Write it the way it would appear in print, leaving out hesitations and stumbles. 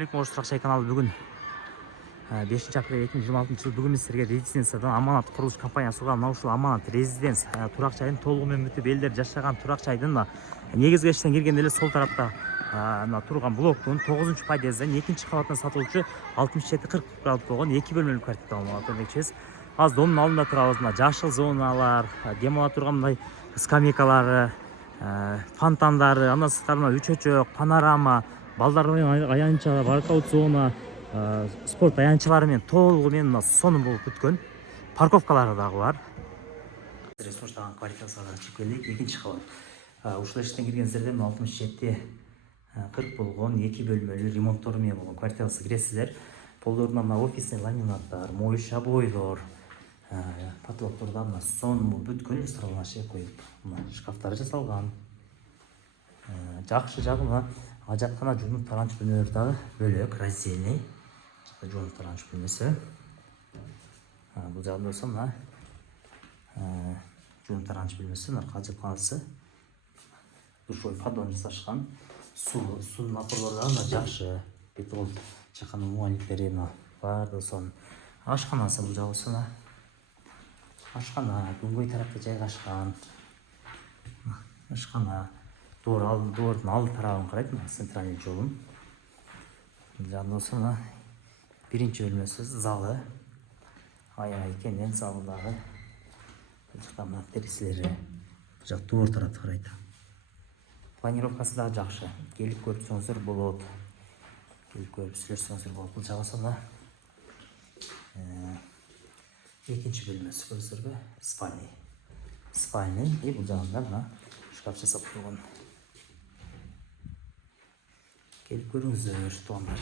Ош Туракчай каналы бүгін 5 апрель 2026 жыл бүгін сіздерге резиденциядан Аманат құрылыс компаниясы ұсынған мына ушул Аманат резиденс Туракчайдын толугумен бүтүп элдер жашаган Туракчайдын негизги эшиктен киргенде эле сол тарапта турган блоктун 9-подъездин 2-кабатына сатылуучу 67-40 квадрат болгон 2 бөлмөлүү квартира болмокчубуз. Азыр донун алдында турабыз. Мына жашыл зоналар, дем ала турган мындай скамейкалары, фонтандары, андан сырткары үчөчөк, панорама, балдар аянча, воркаут зона, спорт аянчалары менен толугу менен сонун болуп бүткөн. Парковкалары дагы бар. Ресурстаган квартирасына чыгып келдик, 2-кабат. Ушул эшиктен киргенсиздерде 67-40 болгон 2 бөлмөлүү ремонттору менен болгон квартирасы киресиздер. Полдорунда мына офисный ламинаттар, моющий обойлор, потолоктордо мына сонун бүткөн столлар коюп, мына шкафтар жасалган. Жакшы жагы мына ажаткана жуунуп таранч бөлмөлөр дагы бөлөк, раздельный. Жуунуп таранч бөлмөсү. Бул жагында болсо мына жуунуп таранч бөлмөсү, мына ажатканасы. Душевой поддон жасашкан. Суунун напорлору дагы жакшы. Петрол чакан умуаликтери баардыгы сонун. Ашканасы бул жагы болсо ашкана күнгөй тарапта жайгашкан. Ашкана доордун алды тарабын карайт, центральный жолун. Жагында болсо биринчи бөлмөсү залы. Аябай экен, залы дагы. Бул жакта терезелери, бул жак доор тарапты карайт. Планировкасы дагы жакшы. Келип көрсөңүздөр болот. Келип көрүп сүйлөшсөңүздөр болот. Бул жагы болсо экинчи бөлмөсү көрүңүздөрбү? Спальный. И бул жагында мына шкаф жасап койгон. Келип көрүңүздөр, туугандар.